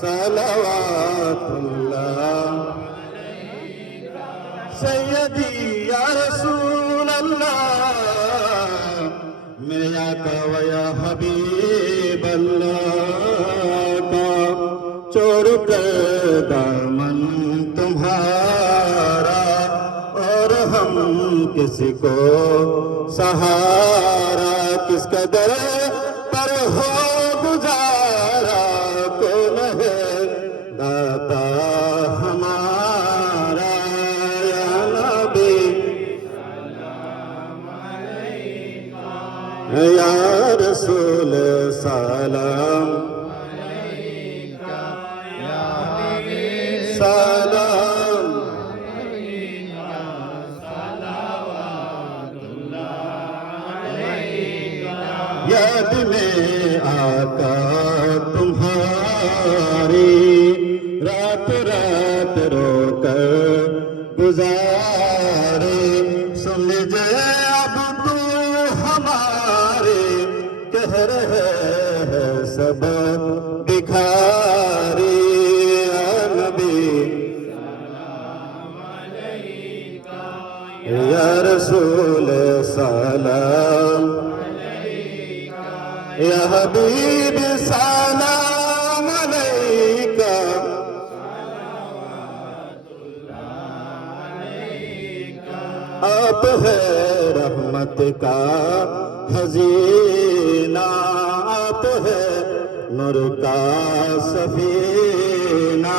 सलावतुल्लाह सैयदी या रसूल अल्लाह मेरे आका व या हबीब अल्लाह का छोड़ कर दामन तुम्हारा और हम किसी को सहारा किस कदर पर हो गुजारा कौन है दाता हमारा या नबी या रसूल सलाम सलाम याद में आका तुम्हारी रात रात रोकर गुजारे सुन लीजिए अब तू हमारे कह रहे हैं सब भिखारी या नबी या रसूल सलाम या हबीब सलाम अलैका आप है रहमत का खजीना आप है नूर का सफीना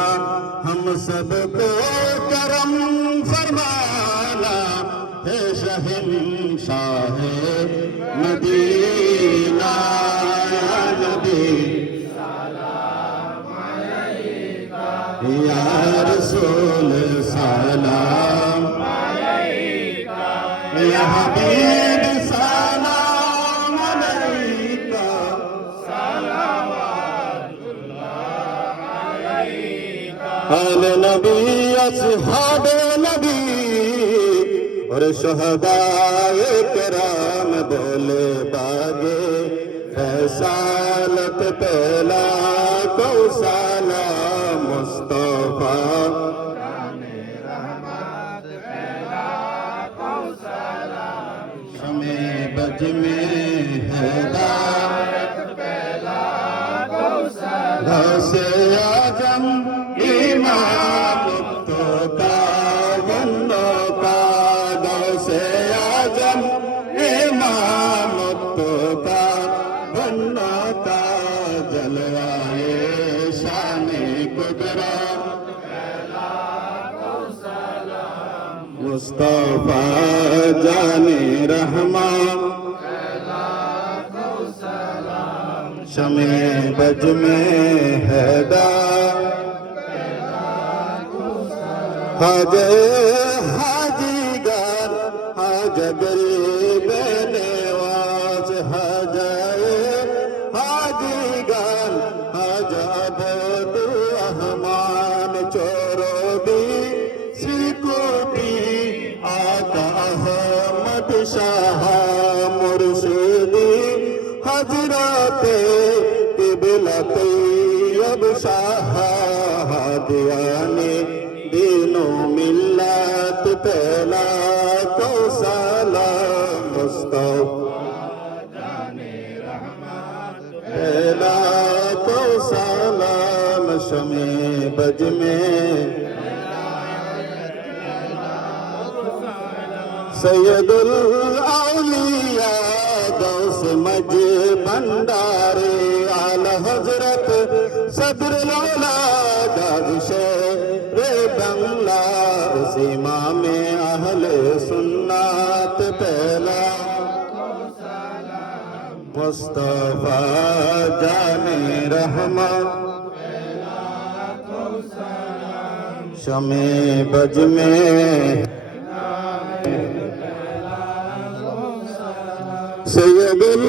हम सबको करम फरमाना है शहंशाह मदीना या नबी या रसूल सलाम या हबीब सलाम अलैका आल नबी अस्हाब नबी और शहदाए किराम बोले बागे फैसालत पहला कौसाला मुस्तफा हमें बज में हिदायत पहला कौसाला से आजम इमाम तो का बन्नो का से आजम इमाम तो का बन्नो का जलवाए शान कुदरा मुस्तफा जाने रहमान शमे बज में हैदा हाजे हाजीगर हाज गरीब नवाज हाजाए हाजीगर हाज अबद रहमान चोरो दी सिकोटी आका अहमद शाह मुर्शिदी हजरत किबला तैयब शाह हादियाने दीनों मिल्लत पहला कौसाला मुस्तफा जाने रहमत पहला कौसाला शमे बज में सैयदुल औलिया गौस मज भंडारे आला हजरत सदर लौला गाजिशे रे बंगला सीमा में अहले सुन्नत पहला मुस्तफा जाने रहमत शमे बज में सैयदुल